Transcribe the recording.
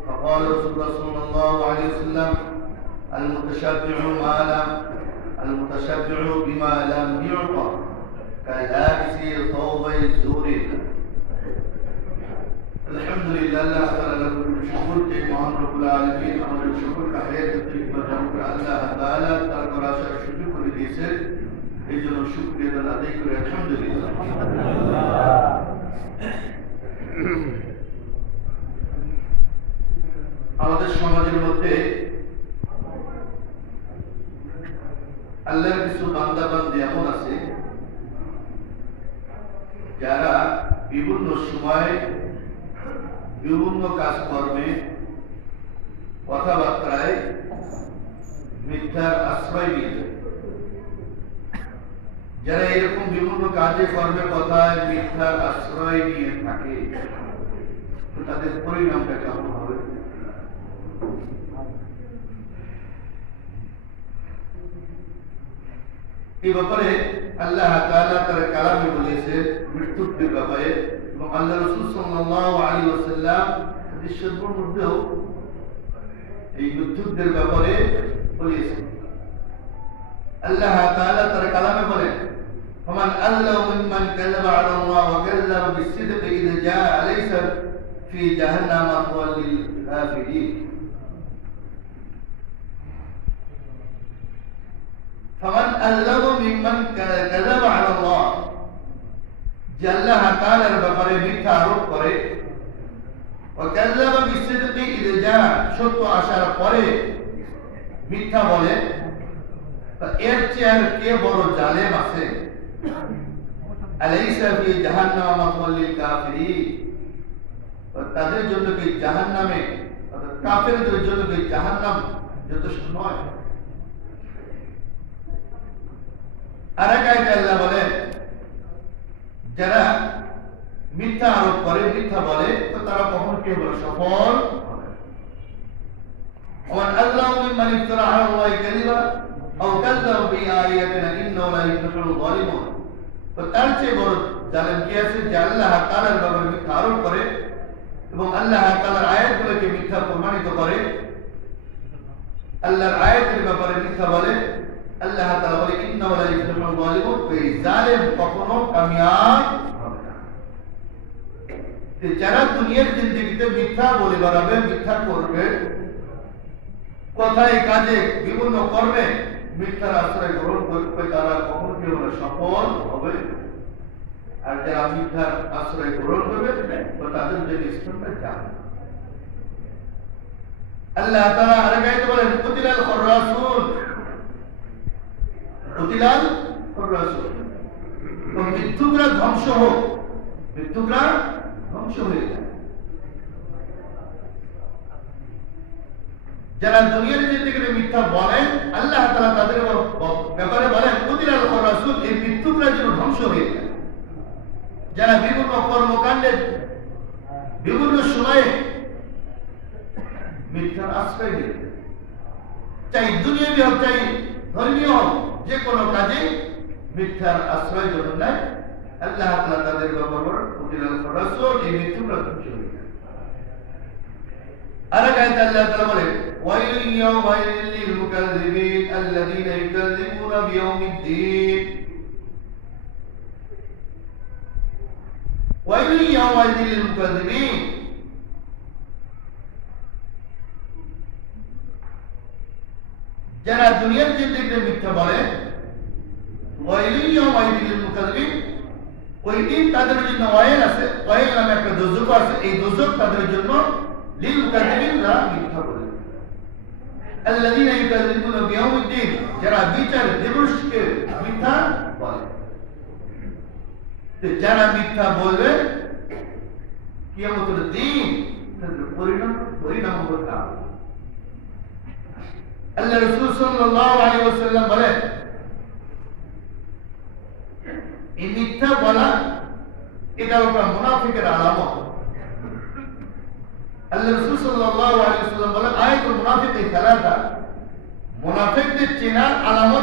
فقال رسول الله صلى الله عليه وسلم المتشبع بما لم يعطى كلابس ثوب الزور الحمد لله الله تعالى لكم شكر کے مہان رب العالمین আমাদের شکر کا ہے تقدیر پر اللہ تعالی তার করা সুযোগ করে দিয়েছে এইজন্য শুকরিয়া আদায় করে আলহামদুলিল্লাহ আমাদের সমাজের মধ্যে আল্লাহর কিছু বান্দা বান্দী এমন আছে যারা বিভিন্ন সময় বিভিন্ন কাজকর্মে কথাবার্তায় মিথ্যার আশ্রয় নিয়ে যারা এরকম বিভিন্ন কাজে কর্মে কথায় মিথ্যার আশ্রয় নিয়ে থাকে তাদের পরিণামটা কেমন হবে? এই ব্যাপারে আল্লাহ তাআলা তার কালামে বলেছে মৃত্যুর ব্যাপারে এবং আল্লাহ রাসূল সাল্লাল্লাহু আলাইহি ওয়াসাল্লাম হাদিসের মধ্যেও এই মৃত্যুর ব্যাপারে বলেছেন। আল্লাহ তাআলা তার কালামে বলেন ومن أظلم ممن كذب على الله وكذب بالصدق إذ جاء أليس في جهنم مثوى للكافرين فمن أظلم ممن كذب على الله যে আল্লাহ তাআলার ব্যাপারে মিথ্যা আরোপ করে وكذب بالصدق إذ جاء সত্য আসার পরে মিথ্যা বলে এর চেয়ে আর কে বড় জালেম আছে? আলাইসা ফি জাহান্নাম মাথওয়াল লিল কাফিরিন তাদের জন্য কি জাহান্নামে কাফেরদের জন্য কি জাহান্নাম যথেষ্ট নয়? আরেক আয়াতে আল্লাহ বলেন যারা মিথ্যা আরোপ করে মিথ্যা বলে তো তারা কখনো কি হবে? সফল হবে। ومن أظلم ممن افترى على الله كذبا أو كذب بآياتنا إنه لا يفلح الظالمون তো তার চেয়ে বড় জালেম কি আছে যে আল্লাহ তাআলার ব্যাপারে মিথ্যা আরোপ করে এবং আল্লাহ তাআলার আয়াতগুলোকে মিথ্যা প্রমাণিত করে, আল্লাহর আয়াতের ব্যাপারে মিথ্যা বলে। আল্লাহ তাআলা বলে ইন্নাহু লা ইফলিহুল যালিমুন, এই জালেম কখনো কামিয়াব হবে না। যারা দুনিয়ার জিন্দেগিতে মিথ্যা বলে বেড়াবে, মিথ্যা করবে, কথায় কাজে বিভিন্ন কর্মে মিথ্যার আশ্রয় গ্রহণ করবে, তারা কখনো কি হবে? সফল হবে। আর যারা মিথ্যার আশ্রয় গ্রহণ করবে তো তাদের জন্য স্থানটা জাহান্নাম। আল্লাহ তাআলা আরেক আয়াতে বলেন কুতিলাল খরাসুন, কুতিলাল খরাসুন, তো মৃত্যুকরা ধ্বংস হোক, মৃত্যুকরা ধ্বংস হয়ে যায়। যারা দুনিয়ার জিন্দেগিতে মিথ্যা বলেন আল্লাহ তাআলা তাদের ব্যাপারে বলেন কুতিলাল খরাসুন, এই মৃত্যুকরা যেন ধ্বংস হয়ে যায়। যারা বিভিন্ন কর্মকাণ্ডে বিভিন্ন সময়ে মিথ্যার আশ্রয় দিয়ে চাই দুনিয়াবি হোক চাই ধর্মীয় হোক, যে কোনো কাজে মিথ্যার আশ্রয় যখন নেয় আল্লাহ তাআলা তাদের ব্যাপারে কুতিলাল খরাসুন, এই মৃত্যুকরা ধ্বংস হয়ে যায়। আরেক আয়াতে আল্লাহ তাআলা বলেন ওয়াইলুন ইয়াওমাইযিল লিল মুকাযযিবিন আল্লাযীনা ইউকাযযিবুনা বিয়াউমিদ্দিন, ওয়াইলুন ইয়াওমাইযিল লিল মুকাযযিবিন, যারা দুনিয়ার জিন্দেগিতে মিথ্যা বলে, ওয়াইলুন ইয়াওমাইযিল লিল মুকাযযিবিন, ওই দিন তাদের জন্য ওয়াইল আছে, ওয়াইল নামে একটা দোজখ আছে, এই দোজখ তাদের জন্য লিল মুকাযযিবিন, যারা মিথ্যা বলে। আল্লাযীনা ইউকাযযিবুনা বিয়াউমিদ্দিন, যারা বিচার দিবসকে মিথ্যা বলে। যারা মিথ্যা বলবে কিয়ামতের দিন তাদের পরিণাম হবে কাফির। আল্লাহ রাসূল সাল্লাল্লাহু আলাইহি ওয়াসাল্লাম বলেন এই মিথ্যা বলা এটা একটা মুনাফিকের আলামত। আল্লাহ রাসূল সাল্লাল্লাহু আলাইহি ওয়াসাল্লাম বলেন আয়াতুল মুনাফিকি সালাসা, মুনাফিকদের চেনার আলামত